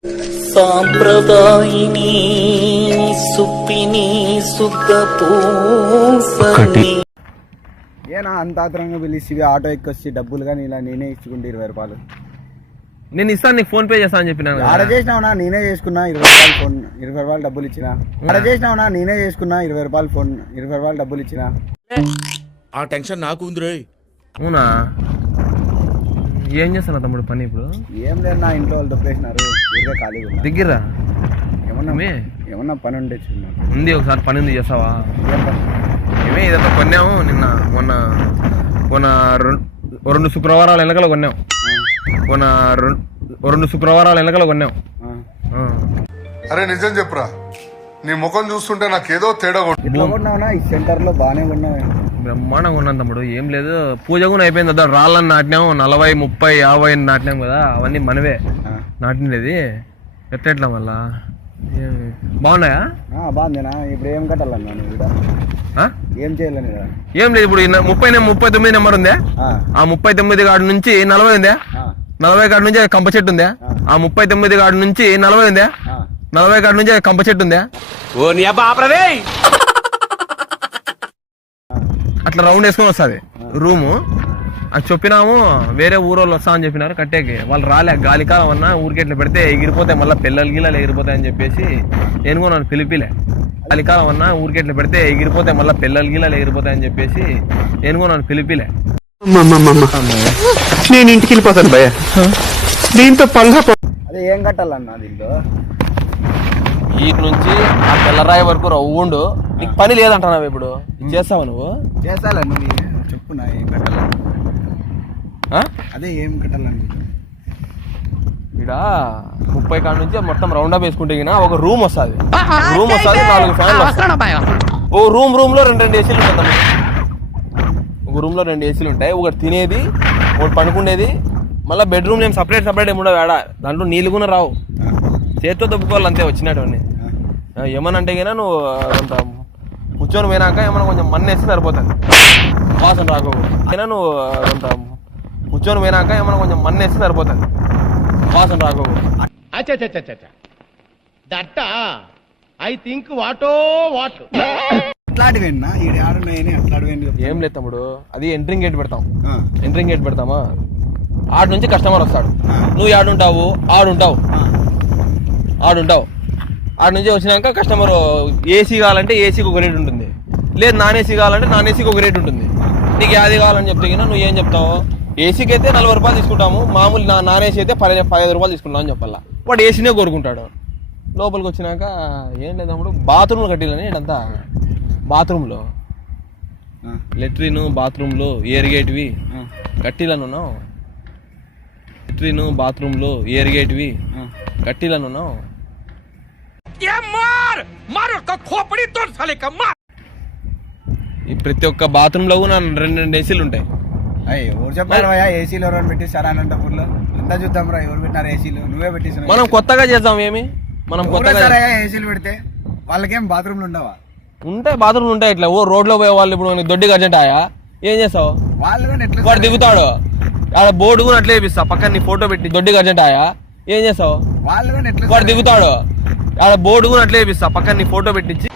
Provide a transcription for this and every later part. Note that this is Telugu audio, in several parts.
సాంప్రదాయిని సుప్పిని సుఖ పూసని ఏనా అంత ఆత్రంగా పిలిచి ఆటో ఎక్కొచ్చి డబ్బులు కానీ ఇలా నేనే ఇచ్చుకుంటే 20 రూపాయలు నేను ఇస్తాను, నీకు ఫోన్ పే చేస్తా అని చెప్పినా. ఆడ చేసినావునా నేనే చేసుకున్నా 20 రూపాయలు ఫోన్ 20 రూపాయలు డబ్బులు ఇచ్చిన. ఆడ చేసినావునా నేనే చేసుకున్నా 20 రూపాయలు ఫోన్ 20 రూపాయలు డబ్బులు ఇచ్చిన. ఆ టెన్షన్ నాకు ఉంది రోయ్. అవునా? ఏం చేస్తాను తమ్ముడు పని ఇప్పుడు? ఏం లేదు, నా ఇంట్లో వాళ్ళు దొప్పేసినారు, ఊరికే ఖాళీగా ఉన్నా. దగ్గర ఏమన్నా పని ఉండే ఉంది, ఒకసారి పని ఉంది చేస్తావా? ఏమే ఇదంతా కొన్నాము నిన్న మొన్న 2 శుక్రవారాల వెనకలు కొన్నాం. మొన్న 2 శుక్రవారాల వెనకలు కొన్నాం. అరే నిజం చెప్పురా, నీ ముఖం చూస్తుంటే నాకేదో తేడా కొన్నావునా? ఈ సెంటర్ లో బాగానే కొన్నావు. బ్రహ్మాండంగా ఉన్నాను తమ్ముడు. ఏం లేదు, పూజ కూడా అయిపోయింది కదా. రాళ్ళని నాటినాం, 40, 30, 50 నాటినాం కదా. అవన్నీ మనవే నాటినది. ఎట్లా మళ్ళా బాగున్నాయా? బాగుందేనా? ఇప్పుడు ఏం కట్టాలన్నా ఏం చేయాలని? ఏం లేదు, ఇప్పుడు 39 నెంబర్ ఉందే, ఆ 39 కాడి నుంచి 40 ఉందే, 40 కాడి నుంచి కంప చెట్టు ఉందే, ఆ 39 కాడి నుంచి 40 ఉందే, 40 కాడి నుంచి కంప చెట్టు ఉందే. అట్లా రౌండ్ వేసుకొని వస్తుంది రూము. అది చెప్పినాము, వేరే ఊరోళ్ళు వస్తా అని చెప్పినారు కట్టేకి. వాళ్ళు రాలే, గాలికాలం అన్నా ఊరికి ఎట్లా పెడితే ఎగిరిపోతాయి, మళ్ళీ పిల్లలు గిల్లలు ఎగిరిపోతాయి అని చెప్పేసి నేను కూడా నన్ను పిలిపిలే. గాలికాలం అన్నా ఊరికి ఎట్లా పెడితే ఎగిరిపోతాయి, మళ్ళీ పిల్లలు గిల్లలు ఎగిరిపోతాయి అని చెప్పేసి నేను కూడా నన్ను పిలిపిలే. నేను ఇంటికి వెళ్ళిపోతాను భయ్య, దీంతో పళ్ళ. అదే ఏం కట్టాలన్నా దీంతో? వీటి నుంచి ఆ తెల్లరాయి వరకు రవ్వుండు. నీకు పని లేదంటున్నావు, ఇప్పుడు చేస్తావా నువ్వు? చేస్తాను నువ్వు చెప్పున్నా ఏం కట్టాల. అదే ఏం కట్టాలండి? ఇక్కడ 30 కాడ నుంచి మొత్తం రౌండ్ అప్ వేసుకుంటే ఒక రూమ్ వస్తుంది. 4 ఫ్యాన్లు వస్తాయి. ఓ రూమ్ లో 2 ఏసీలు ఉంటాయి. ఒక రూమ్ లో 2 ఏసీలు ఉంటాయి. ఒకటి తినేది, ఒకటి పండుకునేది. మళ్ళీ బెడ్రూమ్ ఏం సపరేట్ ఏమి ఉండవు ఆడ. దాంట్లో నీళ్ళు కూడా రావు, చేతితో దొబ్బుకోవాలి అంతే వచ్చినటువంటి. ఏమనంటే నువ్వు కొంత కూర్చొని పోయినాక ఏమన్నా కొంచెం మన్నేస్తే సరిపోతుంది, వాసన రాకోకుండా. నువ్వు కొంత కూర్చొని పోయినాక ఏమన్నా కొంచెం మన్నేస్తే సరిపోతుంది, వాసన రాకోకుండా. ఏం లేదు తమ్ముడు, అది ఎంట్రింగ్ గేట్ పెడతాం. ఎంట్రింగ్ గేట్ పెడతామా, ఆడ నుంచి కస్టమర్ వస్తాడు. నువ్వు ఆడుంటావు, ఆడుంటావు. ఆడ నుంచి వచ్చినాక కస్టమర్ ఏసీ కావాలంటే ఏసీకి ఒక రేట్ ఉంటుంది, లేదు నాన్ ఏసీ కావాలంటే నాన్ ఏసీకి ఒక రేట్ ఉంటుంది. నీకు యాది కావాలని చెప్తే నువ్వు ఏం చెప్తావు? ఏసీకి అయితే 40 రూపాయలు తీసుకుంటాము, మామూలు నాన్ ఏసీ అయితే 15 రూపాయలు తీసుకుంటాం అని చెప్పాలా. వాడు ఏసీనే కోరుకుంటాడు. లోపలికి వచ్చినాక ఏం లేదు తమ్ముడు, బాత్రూమ్లు కట్టిలని ఇదంతా. బాత్రూంలో లెట్రిన్, బాత్రూంలో ఎయిర్ గేట్వి కట్టిలనున్నావు. లెట్రిన్, బాత్రూంలో ఎయిర్ గేట్వి కట్టిలనున్నావు. ఈ ప్రతి ఒక్క బాత్రూమ్ లో కూడా 2 ఏసీలు ఉంటాయి. ఎవరు చెప్పారు ఏసీలు ఎవరు పెట్టిస్తారా అనంతపూర్లో? అంతా చూద్దాం రా, ఎవరు పెట్టినారు ఏసీలు? నువ్వే పెట్టిస్తావు. మనం కొత్తగా చేద్దాం. మనం కొత్తగా ఏసీలు పెడితే వాళ్ళకేం బాత్రూమ్లు ఉండవా? ఉంటాయి, బాత్రూమ్లు ఉంటాయి. ఇట్లా రోడ్ లో పోయే వాళ్ళు ఇప్పుడు దొడ్డికి అర్జెంట్ ఆయా ఏం చేస్తావు? వాడు దిగుతాడు, ఆడ బోర్డు కూడా అట్లే వేపిస్తా, పక్కన నీ ఫోటో పెట్టి దొడ్డికి అర్జెంట్ ఆయా ఏం చేస్తావు? వాడు దిగుతాడు, ఆడ బోర్డు కూడా అట్లే వేపిస్తా, పక్కన నీ ఫోటో పెట్టించి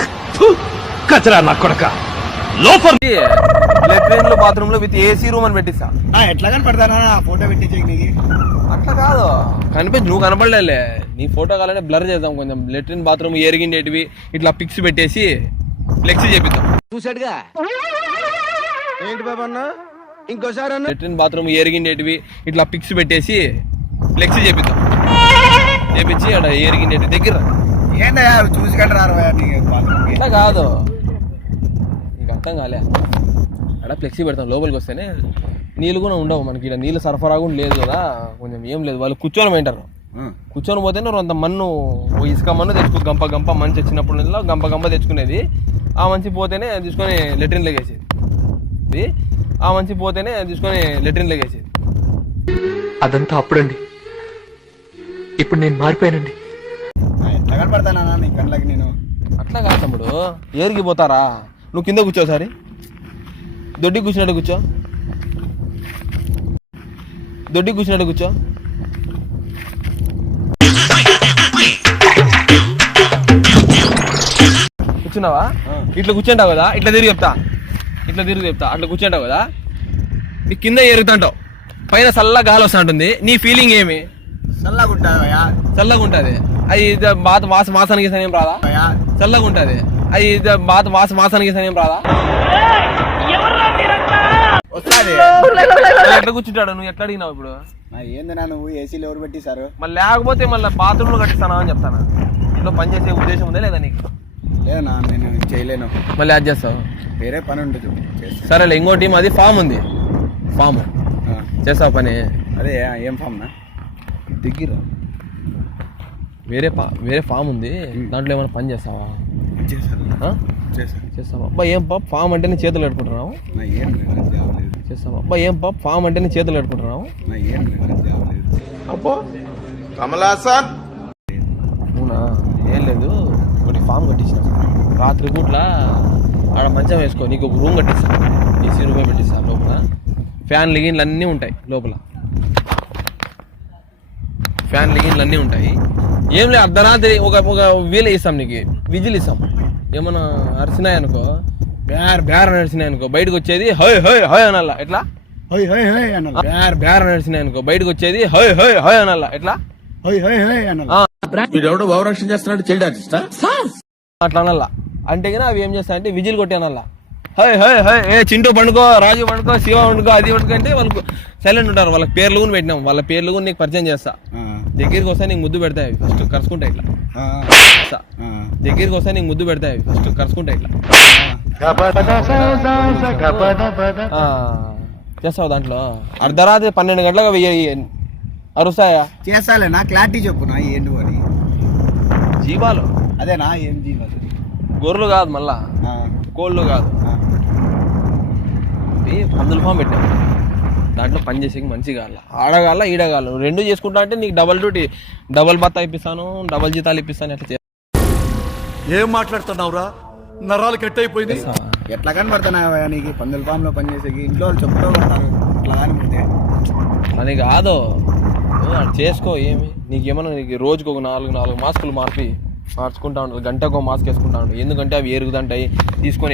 లెట్రిన్లు, బాత్రూమ్ లో విత్ ఏసీ రూమ్ అని పెట్టిస్తా. ఎట్లా కనపడతానా ఫోటో పెట్టించి? అట్లా కాదు, నువ్వు కనపడలే. నీ ఫోటో కావాలంటే బ్లర్ చేద్దాం కొంచెం. లెట్రిన్, బాత్రూమ్ ఎరిగిండేటివి ఇట్లా పిక్స్ పెట్టేసి ఫ్లెక్సీ చేపిద్దాం. చూసాడుగా ఏంటి బాబా అన్న? ఇంకోసారి లెట్రిన్, బాత్రూమ్ ఎరిగిండేటివి ఇట్లా పిక్స్ పెట్టేసి ఫ్లెక్సీ చేపిద్దాం. చేపించి అక్కడ ఎరిగిండేటి దగ్గర ఏంటయ్యా చూసికంటే రారు. ఇట్లా కాదు, నీకు అర్థం కాలే. అక్కడ ఫ్లెక్సీ పెడతాం. లోపలికి వస్తేనే నీళ్ళు కూడా ఉండవు మనకి. ఇక్కడ నీళ్ళు సరఫరా కూడా లేదు కదా, కొంచెం ఏం లేదు. వాళ్ళు కూర్చొని పోయింటారు. కూర్చొని పోతేనే అంత మన్ను, ఇసుక మన్ను తెచ్చుకో, గంప మంచి వచ్చినప్పుడు గంప తెచ్చుకునేది. ఆ మంచి పోతేనే తీసుకొని లెట్రిన్లోకి వేసేది. ఆ మంచి పోతేనే తీసుకొని లెట్రిన్లోకి వేసేది. అదంతా అప్పుడండి, ఇప్పుడు నేను మారిపోయానండి. ఎట్లా కనపడతానా నీ కళ్ళకి నేను? అట్లా కాదు తమ్ముడు, ఏరికి పోతారా? నువ్వు కింద కూర్చో, సారి దొడ్డికి కూర్చున్నట్టు కూర్చో. దొడ్డికి కూర్చున్నట్టు కూర్చో. కూర్చున్నావా ఇట్లా కూర్చుంటావు కదా ఇట్లా తిరిగి చెప్తా అట్లా కూర్చుంటావు కదా నీ కింద ఎరుగుతుంటావు పైన చల్లగా గాలి వస్తూ ఉంటుంది నీ ఫీలింగ్ ఏమి చల్లగా ఉంటావయ్యా చల్లగా ఉంటుంది అది బాత మాసానికి సమయం రాదా చల్లగా ఉంటుంది అది బాత మాసానికి సమయం రాదా వస్తాది ఎట్లా కూర్చుంటాడు నువ్వు ఎట్లా అడిగినావు ఇప్పుడు ఏందినా నువ్వు ఏసీలు ఎవరు పెట్టిస్తారు మళ్ళీ లేకపోతే మళ్ళీ బాత్రూంలో కట్టిస్తానా అని చెప్తాను ఇంట్లో పని చేసే ఉద్దేశం ఉందా లేదా నీకు లేదన్నా నేను చేయలేను మళ్ళీ యాడ్ చేస్తావు వేరే పని ఉండదు సరేలే ఇంకోటి అది ఫామ్ ఉంది ఫామ్ చేస్తావు పని అదే ఏం ఫామ్ నా దగ్గర వేరే ఫామ్ ఉంది దాంట్లో ఏమైనా పని చేస్తావా చేస్తావా అబ్బా ఏం పాప ఫామ్ అంటే నీ చేతులు కట్టుకుంటున్నావు చేస్తావా అబ్బా ఏం పాప ఫామ్ అంటే నీ చేతులు కట్టుకుంటున్నావు అవునా ఏం లేదు ఒకటి ఫామ్ కట్టించిన రాత్రి పూట్ల ఆడ మంచం వేసుకో నీకు ఒక రూమ్ కట్టిస్తా ఏసీ రూమే పెట్టిస్తా లోపల ఫ్యాన్ లిగిన్లు అన్నీ ఉంటాయి లోపల ఫ్యాన్ లిగిన్లు అన్నీ ఉంటాయి ఏం లేదు అర్ధరాత్రి ఒక వీలు ఇస్తాం నీకు విజిల్ ఇస్తాం ఏమన్నా అరిసినాయనుకో బేర్ అరిసినాయనుకో బయటకు వచ్చేది హోయ్ హోయ్ హోయ్ అనల్లా ఎట్లా హోయ్ హోయ్ హోయ్ అనాలి బేర్ అరిసినాయనుకో బయటకు వచ్చేది హోయ్ హోయ్ హోయ్ అనల్లా ఎట్లా హోయ్ హోయ్ హోయ్ అనాలి వీడెవడో భావరక్షణ చేస్తున్నాడు చైల్డ్ ఆర్టిస్టా అట్లా అనల్లా అంటే కానీ అవి ఏం చేస్తాయంటే విజిల్ కొట్టి అనల్లా హోయ్ హోయ్ హోయ్ ఏ చింటూ పండుకో రాజు పండుకో శివ పండుకో అది పండుకో అంటే వాళ్ళకు సైలెంట్ ఉంటారు వాళ్ళకి పేర్లు కూడా పెట్టినాం వాళ్ళ పేర్లు కూడా నీకు పరిచయం చేస్తా దగ్గరికి వస్తే నీకు ముద్దు పెడతాయి ఫస్ట్ కరుచుకుంటాయి ఇట్లా దగ్గరికి వస్తే నీకు ముద్దు పెడతాయి ఫస్ట్ కరుచుకుంటాయి ఇట్లా చేస్తావు దాంట్లో అర్ధరాత్రి 12 గంటలకు వెయ్యి అరుస్తాయా చేస్తాలే నా క్లారిటీ చెప్పు నా ఏంటి అని జీవాలు అదేనా ఏం జీవాలు గొర్రెలు కాదు మళ్ళా కోళ్ళు కాదు పందుల ఫామ్ పెట్టాం దాంట్లో పని చేసేకి మంచి కాల ఆడగాల ఈడగాల రెండు చేసుకుంటా అంటే నీకు డబల్ డ్యూటీ డబల్ బత్తా ఇప్పిస్తాను డబల్ జీతాలు ఇప్పిస్తాను ఎట్లా ఏం మాట్లాడుతున్నావురా నరాలు కట్ అయిపోయింది ఎట్లా కనబడుతున్నావా నీకు పందుల ఫామ్ లో పని చేసేకి ఇంట్లో వాళ్ళు చెప్తూ ఉంటారు అట్లా కనబడితే అని కాదు చేసుకో ఏమి నీకేమన్నా నీకు రోజుకు ఒక 4 మాస్కులు మార్చుకుంటా ఉంటారు గంటకు ఒక మాస్క్ వేసుకుంటా ఉంటారు ఎందుకంటే అవి ఎరుగుదంటాయి తీసుకొని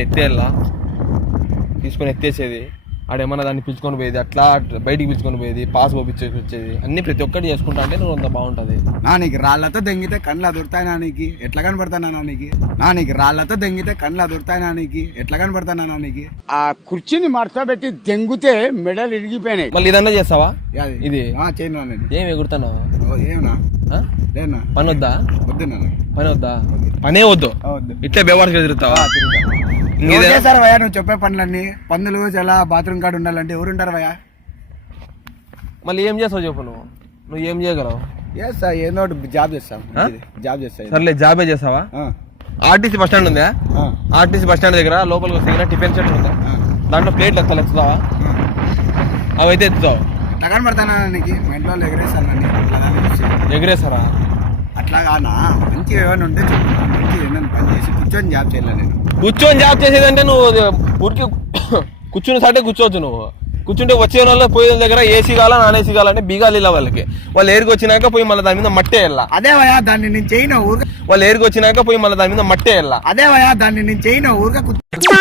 ఎత్తేసేది ఆడేమన్నా దాన్ని పిలుచుకొని పోయేది అట్లా బయటికి పిలుచుకొని పోయేది పాస్ వచ్చేది అన్ని ప్రతి ఒక్కటి చేసుకుంటా అంటే నువ్వు అంత బాగుంటుంది నీకు రాళ్లతో దెంగితే కళ్ళు అదురుతాయి నీకు ఎట్లా కనబడతానా నీకు రాళ్లతో దెంగితే కళ్ళు అదురుతాయి నీకు ఎట్లా కనబడతానా నీకు ఆ కుర్చీని మడతబెట్టి దెంగితే మెడలు ఇరిగిపోయినాయి మళ్ళీ ఇదన్నా చేస్తావా ఇది చేయను ఏం ఎగురుతున్నావు ఏమన్నా లేనా పని వద్దా పని వద్దా పనే వద్దు ఇట్లే బేవాడుగా తిరుగుతావా చేస్తారు భయ్యా నువ్వు చెప్పే పనులన్నీ పందులు చాలా బాత్రూమ్ కార్డు ఉండాలంటే ఎవరు ఉంటారు భయ్యా మళ్ళీ ఏం చేస్తావు చెప్పు నువ్వు ఏం చేయగలవు చేస్తా ఏదో జాబ్ చేస్తా సర్లే జాబే చేస్తావా ఆర్టీసీ బస్ స్టాండ్ ఉందా ఆర్టీసీ బస్ స్టాండ్ దగ్గర లోపలికి వస్తే టిఫిన్ సెంటర్ ఉందా దాంట్లో ప్లేట్లు ఎత్తుతావా అవి అయితే ఎత్తుతావు ఎట్లా కనబడతానా నీకు మా ఇంట్లో ఎగరేస్తాను ఎగరేస్తారా అట్లా కానా మంచి ఏమైనా ఉంటే మంచి ఏమైనా పని చేసి కూర్చొని జాబ్ చేయాలి నేను కూర్చొని జాబ్ చేసేదంటే నువ్వు ఊరికి కూర్చుని సాటే కూర్చోవచ్చు నువ్వు కూర్చుంటే వచ్చే వాళ్ళు పోయే దగ్గర ఏసీ కావాలా నాన్ ఏసీ కావాలంటే బీగాలు ఇలా వాళ్ళకి వాళ్ళు ఏరికి వచ్చినాక పోయి మళ్ళీ దాని మీద మట్టే వెళ్ళా అదే వయా దాన్ని నేను చేయను ఊరిక వాళ్ళు ఏరికి వచ్చినాక పోయి మళ్ళీ దాని మీద మట్టే వెళ్ళా అదే వయా దాన్ని నేను చేయను ఊరిక కూర్చుంటా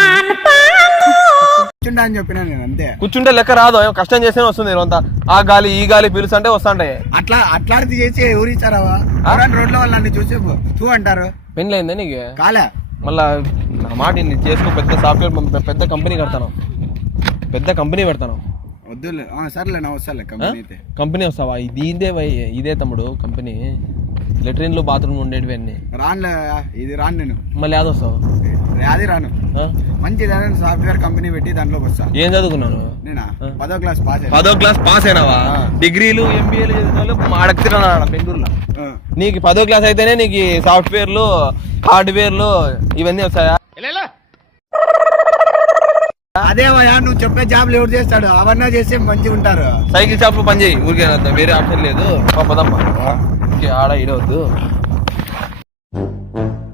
అని చెప్పినా నేను అంతే కూర్చుంటే లెక్క రాదు కష్టం చేస్తేనే వస్తుంది అంతా ఆ గాలి ఈ గాలి పిలుస్తుంటే వస్తుంటాయి అట్లాంటిది చేసి ఊరిచ్చారా రోడ్ల వాళ్ళు అన్ని చూసి చూ అంటారు పెళ్ళైందా నీకు కాలే మళ్ళా నా మాట చేసుకో పెద్ద సాఫ్ట్వేర్ పెద్ద కంపెనీ కడతాను పెద్ద కంపెనీ పెడతాను వద్దులే సర్లే నా వస్తాలే కంపెనీ అయితే కంపెనీ వస్తావా ఇదే తమ్ముడు కంపెనీ లెట్రిన్లు బాత్రూమ్ ఉండేటివి అన్ని రానులే ఇది రాను నేను మళ్ళీ యాద వస్తావు అది రాను మంచి సాఫ్ట్వేర్ కంపెనీ పెట్టి దాంట్లోకి వస్తా ఏం చదువుకున్నాను నేనా 10వ క్లాస్ పాస్ 10వ క్లాస్ పాస్ అయినావా డిగ్రీలు ఎంబీఏలు చదివిన అడగతిరా బెంగళూరులో నీకు 10వ క్లాస్ అయితేనే నీకు సాఫ్ట్వేర్లు హార్డ్వేర్లు ఇవన్నీ వస్తాయా అదే నువ్వు చెప్పే జాబ్లు ఎవరు చేస్తాడు అవన్నీ చేస్తే మంచిగా ఉంటారు సైకిల్ షాప్ లో పని చేయి ఊరికే వేరే ఆప్షన్ లేదు పదమ్మా ఆడ ఇడవద్దు